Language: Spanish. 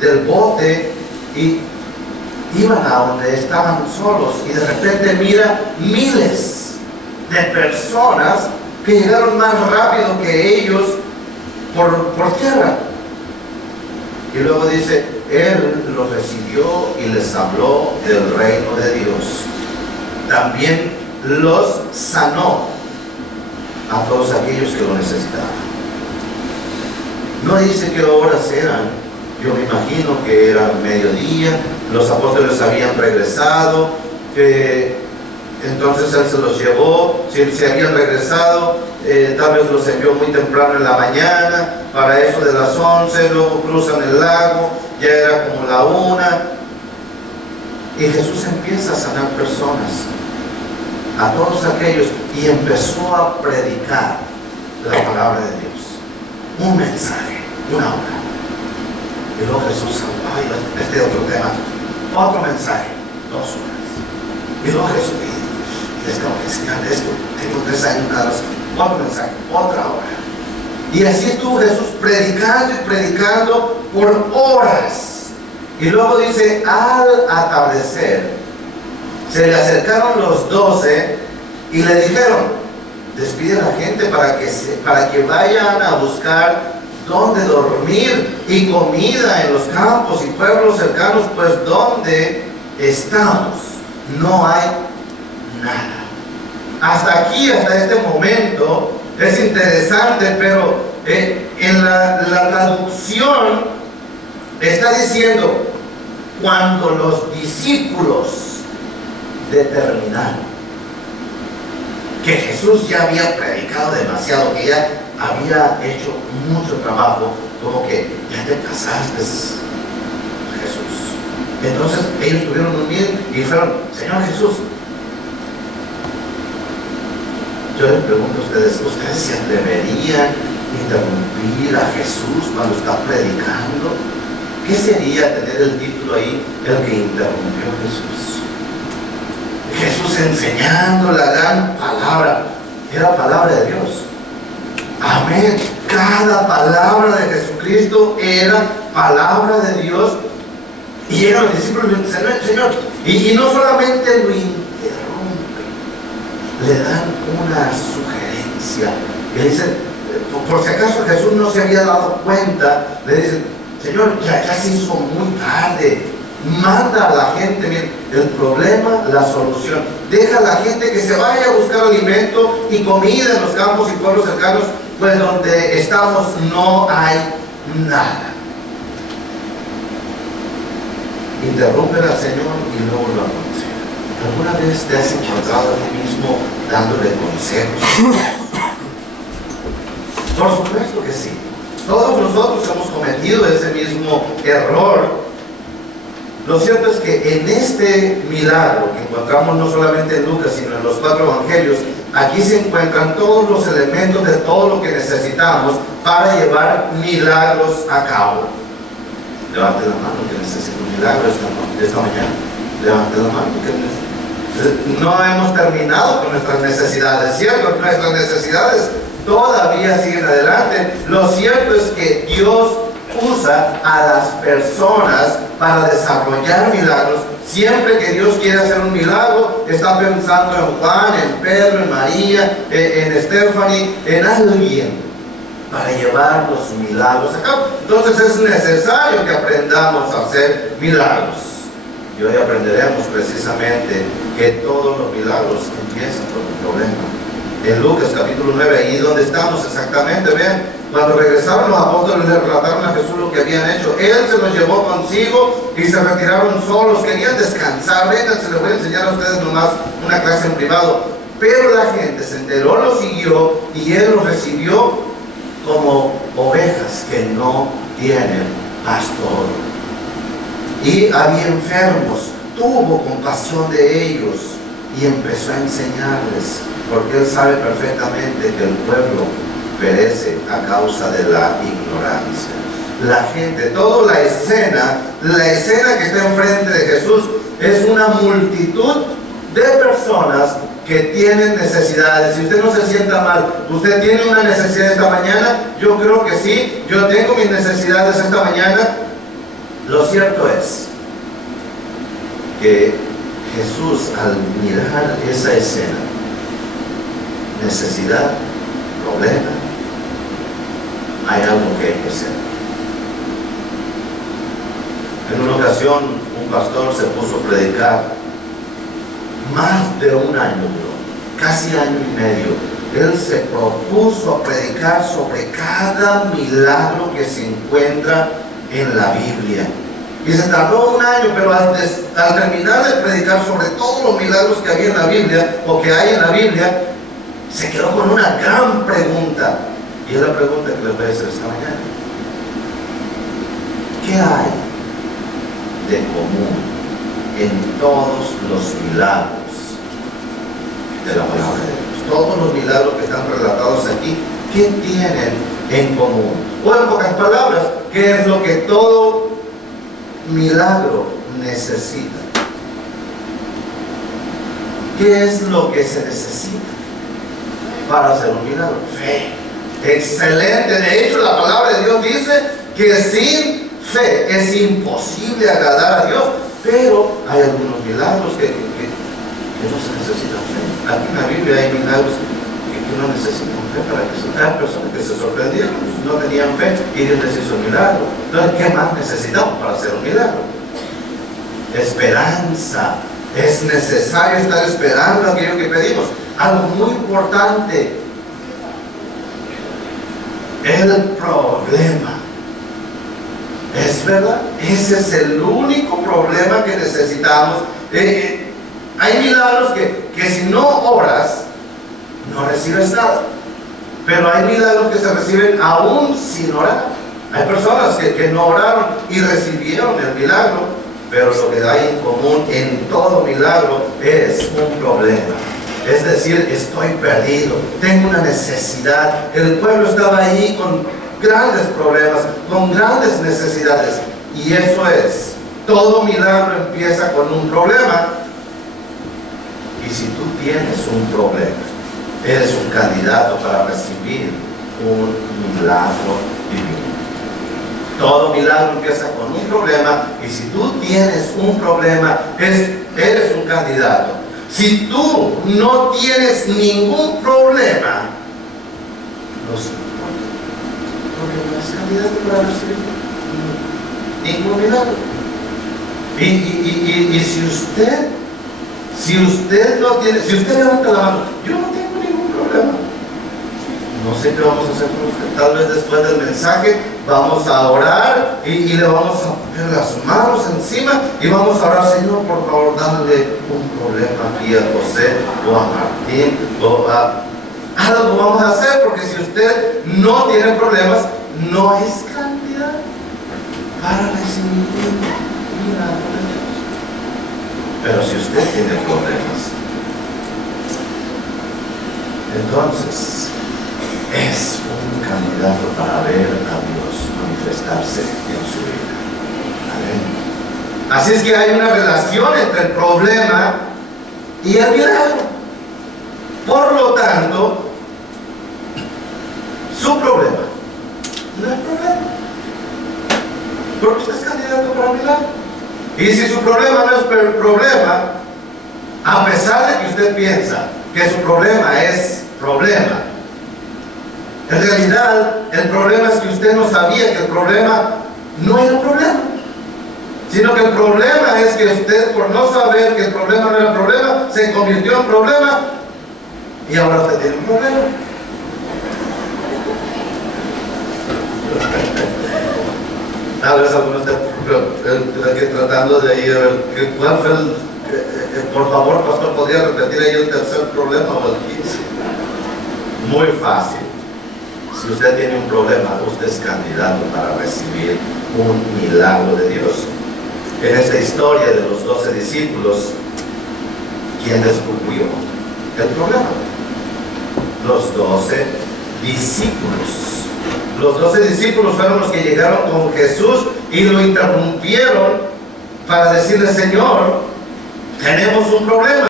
del bote y iban a donde estaban solos, y de repente mira miles de personas que llegaron más rápido que ellos por tierra. Y luego dice, Él los recibió y les habló del reino de Dios. También los sanó a todos aquellos que lo necesitaban. No dice qué horas eran. Yo me imagino que era mediodía. Los apóstoles habían regresado. Entonces Él se los llevó. Si se habían regresado, tal vez los envió muy temprano en la mañana. Para eso de las 11, luego cruzan el lago. Ya era como la 1. Y Jesús empieza a sanar personas, a todos aquellos, y empezó a predicar la palabra de Dios. Un mensaje, una hora. Y luego Jesús, este otro tema, otro mensaje, 2 horas. Y luego Jesús, les tengo que enseñar esto, tengo 3 años nada más, otro mensaje, otra hora. Y así estuvo Jesús predicando y predicando por horas. Y luego dice, al atardecer, se le acercaron los 12 y le dijeron, despide a la gente para que vayan a buscar dónde dormir y comida en los campos y pueblos cercanos, pues donde estamos no hay nada. Hasta aquí, hasta este momento, es interesante, pero en la traducción está diciendo, cuando los discípulos determinaron que Jesús ya había predicado demasiado, que ya había hecho mucho trabajo, como que ya te casaste, Jesús. Entonces ellos tuvieron un miedo y dijeron, Señor Jesús, yo les pregunto a ustedes, ¿ustedes se atreverían a interrumpir a Jesús cuando está predicando? ¿Qué sería tener el título ahí, el que interrumpió a Jesús? Jesús enseñando la gran palabra, era palabra de Dios. Amén. Cada palabra de Jesucristo era palabra de Dios. Y llegan los discípulos y dicen, Señor, y no solamente lo interrumpen, le dan una sugerencia. Y dicen, por si acaso Jesús no se había dado cuenta, le dicen, Señor, ya se hizo muy tarde. Manda a la gente, miren, el problema, la solución. Deja a la gente que se vaya a buscar alimento y comida en los campos y pueblos cercanos, pues donde estamos no hay nada. Interrumpen al Señor y luego lo aconsejan. ¿Alguna vez te has encontrado a ti mismo dándole consejos? Por supuesto que sí. Todos nosotros hemos cometido ese mismo error. Lo cierto es que en este milagro que encontramos no solamente en Lucas, sino en los 4 evangelios, aquí se encuentran todos los elementos de todo lo que necesitamos para llevar milagros a cabo. Levante la mano que necesita un milagro esta mañana. Levante la mano que no hemos terminado con nuestras necesidades, ¿cierto? Nuestras necesidades todavía siguen adelante. Lo cierto es que Dios usa a las personas para desarrollar milagros. Siempre que Dios quiere hacer un milagro, está pensando en Juan, en Pedro, en María, en Stephanie, en alguien para llevar los milagros a cabo. Entonces es necesario que aprendamos a hacer milagros. Y hoy aprenderemos precisamente que todos los milagros empiezan con un problema. En Lucas capítulo 9, ahí donde estamos exactamente, vean, cuando regresaron los apóstoles le relataron a Jesús lo que habían hecho. Él se los llevó consigo y se retiraron solos, querían descansar. Vengan, se les voy a enseñar a ustedes nomás una clase en privado. Pero la gente se enteró, lo siguió y Él los recibió como ovejas que no tienen pastor. Y había enfermos, tuvo compasión de ellos y empezó a enseñarles, porque Él sabe perfectamente que el pueblo perece a causa de la ignorancia. La gente, toda la escena que está enfrente de Jesús es una multitud de personas que tienen necesidades. Si usted no se sienta mal, usted tiene una necesidad esta mañana, yo creo que sí, yo tengo mis necesidades esta mañana. Lo cierto es que Jesús, al mirar esa escena, necesidad, problema, hay algo que hay que hacer. En una ocasión, un pastor se puso a predicar, más de un año duró, casi año y medio. Él se propuso a predicar sobre cada milagro que se encuentra en la Biblia. Y se tardó un año, pero al terminar de predicar sobre todos los milagros que había en la Biblia, o que hay en la Biblia, se quedó con una gran pregunta. Y es la pregunta que les voy a hacer esta mañana. ¿Qué hay de común en todos los milagros de la palabra de Dios? Todos los milagros que están relatados aquí, ¿qué tienen en común? O en pocas palabras, ¿qué es lo que todo milagro necesita? ¿Qué es lo que se necesita para hacer un milagro? Fe. Excelente. De hecho, la palabra de Dios dice que sin fe es imposible agradar a Dios. Pero hay algunos milagros que no se necesitan fe. Aquí en la Biblia hay milagros que no necesitan fe para que se... Hay personas que se sorprendieron, no tenían fe y Dios les hizo un milagro. Entonces, ¿qué más necesitamos para hacer un milagro? Esperanza. Es necesario estar esperando aquello que pedimos. Algo muy importante, el problema. ¿Es verdad? Ese es el único problema que necesitamos. Hay milagros que si no oras, no recibes nada. Pero hay milagros que se reciben aún sin orar. Hay personas que no oraron y recibieron el milagro. Pero lo que hay en común en todo milagro es un problema. Es decir, estoy perdido, tengo una necesidad. El pueblo estaba ahí con grandes problemas, con grandes necesidades. Y eso es, todo milagro empieza con un problema. Y si tú tienes un problema, eres un candidato para recibir un milagro divino. Todo milagro empieza con un problema, y si tú tienes un problema, eres un candidato. Si tú no tienes ningún problema, no se importa, porque no es candidato para recibir ningún milagro. Y si usted no tiene, si usted levanta la mano, yo no tengo ningún problema, no sé qué vamos a hacer con usted. Tal vez después del mensaje vamos a orar y le vamos a poner las manos encima y vamos a orar: Señor, por favor, dale un problema aquí a José o a Martín o a algo vamos a hacer, porque si usted no tiene problemas, no es candidato para recibir milagro de Dios. Pero si usted tiene problemas, entonces es un candidato para ver a Dios manifestarse en su vida. Amén. Así es que hay una relación entre el problema y el milagro. Por lo tanto, su problema no es problema, porque usted es candidato para el milagro. Y si su problema no es problema, a pesar de que usted piensa que su problema es problema, en realidad, el problema es que usted no sabía que el problema no era un problema, sino que el problema es que usted, por no saber que el problema no era problema, se convirtió en problema y ahora usted tiene un problema. Tal vez algunos estén tratando de ahí a ver cuál fue por favor, pastor, ¿podría repetir ahí el tercer problema o el 15? Muy fácil. Si usted tiene un problema, usted es candidato para recibir un milagro de Dios. En esta historia de los 12 discípulos, ¿quién descubrió el problema? Los 12 discípulos. Los 12 discípulos fueron los que llegaron con Jesús y lo interrumpieron para decirle: Señor, tenemos un problema.